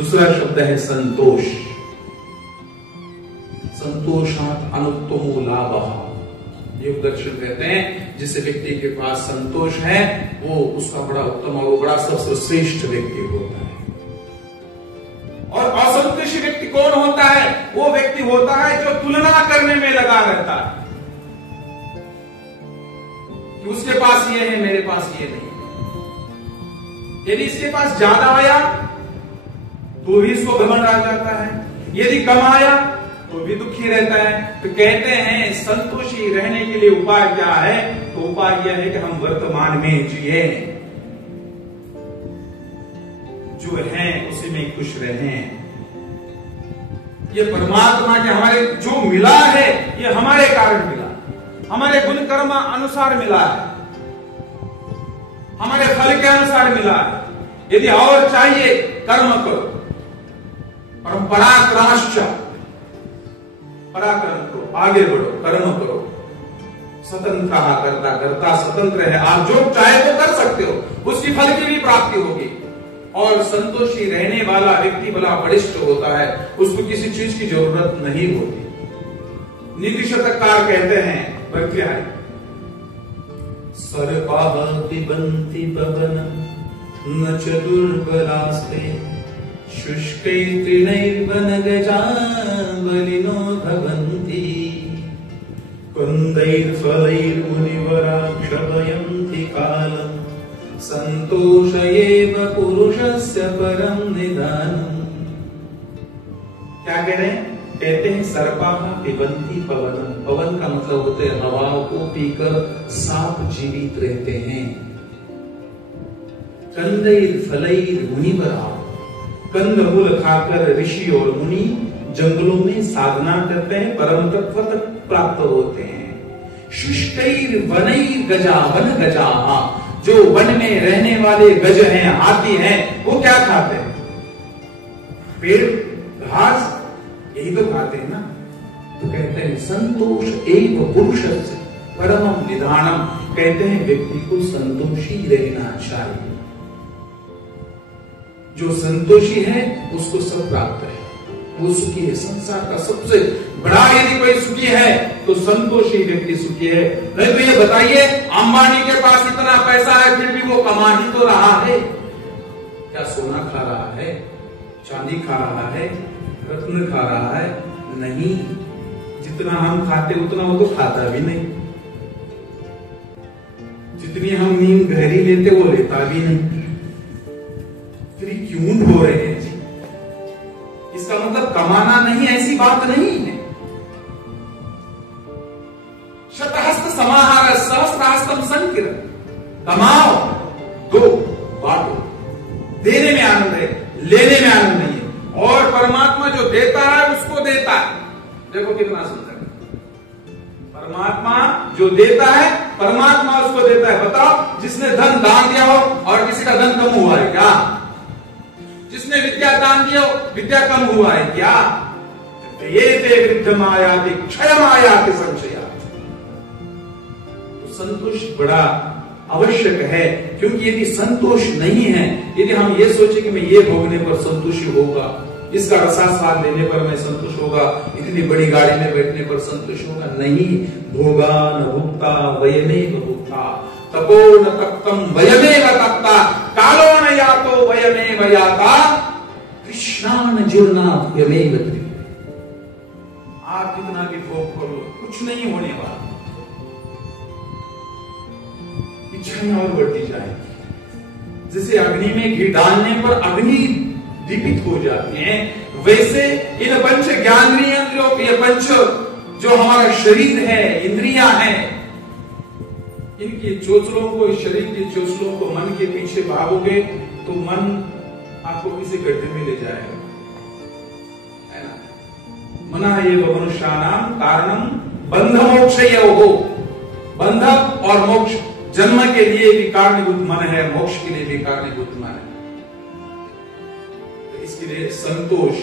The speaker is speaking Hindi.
दूसरा शब्द है संतोष। संतोषात् अनुत्तमो लाभः। योग दर्शन कहते हैं जिस व्यक्ति के पास संतोष है वो उसका बड़ा उत्तम और वो बड़ा सबसे श्रेष्ठ व्यक्ति होता है। और असंतोषी व्यक्ति कौन होता है? वो व्यक्ति होता है जो तुलना करने में लगा रहता है कि उसके पास ये है, मेरे पास ये नहीं। यदि इसके पास ज्यादा आया तो भी इसको घमंड आ जाता है, यदि कम आया तो भी दुखी रहता है। तो कहते हैं संतोषी रहने के लिए उपाय क्या है? तो उपाय यह है कि हम वर्तमान में जिए, जो है उसी में खुश रहें। ये परमात्मा के हमारे जो मिला है ये हमारे कारण मिला, हमारे गुण कर्म अनुसार मिला है, हमारे फल के अनुसार मिला है। यदि और चाहिए कर्म करो, परंपराक्रमश्च, पराक्रम करो, आगे बढ़ो, कर्म करो। स्वतंत्र करता करता स्वतंत्र है, आप जो चाहे तो कर सकते हो, उसकी फल की भी प्राप्ति होगी। और संतोषी रहने वाला व्यक्ति बड़ा वरिष्ठ होता है, उसको किसी चीज की जरूरत नहीं होती। नीति शतककार कहते हैं भर्तृहरि, सर्पाः पिबन्ति पवनं न च दुर्बलास्ते शुष्कैः तृणैर्वनगजा बलिनो भवन्ति कुन्दैर्फलैर्मुनिवरा क्षपयन्ति कालम् संतोष एव पुरुषस्य परम निधानम्। क्या कह रहे हैं? कहते हैं सर्पाः पिबन्ति पवनम्। पवन का मतलब होता है हवा को पीकर सांप जीवित रहते हैं। कंदैर्फलैर् मुनिवरा, कंदमूल खाकर ऋषि और मुनि जंगलों में साधना करते हैं, परम तत्व तक प्राप्त होते हैं। शुष्कैर् वनैर् गजा, वन गजाः, जो वन में रहने वाले गज हैं, हाथी हैं, वो क्या खाते हैं? पेड़, घास, यही तो खाते हैं ना। तो कहते हैं संतोष एव पुरुषस्य परमं निधानम्। कहते हैं व्यक्ति को संतोषी रहना चाहिए। जो संतोषी है उसको सब प्राप्त है, वो सुखी है। संसार का सबसे बड़ा यदि कोई सुखी है तो संतोषी व्यक्ति सुखी है। नहीं तो ये बताइए, अंबानी के पास इतना पैसा है फिर भी वो कमा ही तो रहा है। क्या सोना खा रहा है, चांदी खा रहा है, रत्न खा रहा है? नहीं। जितना हम खाते उतना वो तो खाता भी नहीं। जितनी हम नींद गहरी लेते वो लेता भी नहीं। फिर क्यों ढो रहे हैं जी? इसका मतलब कमाना नहीं, ऐसी बात नहीं है। शतहस्त समाहार सहस्त्रहस्तम संकिर, कमाओ, दो, बांटो। देने में आनंद है, लेने में आनंद नहीं है। और परमात्मा जो देता है उसको देता है। देखो कितना सुंदर है। परमात्मा जो देता है, परमात्मा उसको देता है। बताओ, जिसने धन दान दिया हो और किसी का धन कम हुआ है क्या? जिसने विद्या दान दिया हो, विद्या कम हुआ है क्या? ये ते वृद्धमायाति क्षयमायाति संशयात्। संतोष बड़ा आवश्यक है, क्योंकि यदि संतोष नहीं है, यदि हम ये सोचे कि मैं ये भोगने पर संतोषी होगा, इसका रसास्वाद लेने पर मैं संतुष्ट होगा, इतनी बड़ी गाड़ी में बैठने पर संतुष्ट होगा, नहीं। भोगा न भुक्ता वयमेव भुक्ता, तपो न तप्तम वयमेव तप्ता, कालो न यातो वयमेव याता, कृष्णान जीर्णा वयमेव तृप्ता। आप कितना भी भोग कर लो, कुछ नहीं होने वाला। इच्छाएं और बढ़ती जाएगी। जैसे अग्नि में घी डालने पर अग्नि दीपित हो जाती हैं, वैसे इन पंच ज्ञानेंद्रियों, ये पंच जो हमारा शरीर है, इंद्रियां हैं, इनकी चोचलों को, शरीर की चोचलों को मन के पीछे भागोगे तो मन आपको किसी गड्ढे में ले जाएगा, है ना। मना ये मनुष्यानाम कारणम बंध मोक्षयोः, बंध और मोक्ष, जन्म के लिए भी कारणीभूत मन है, मोक्ष के लिए भी कारणीभूत मन है। इसके लिए संतोष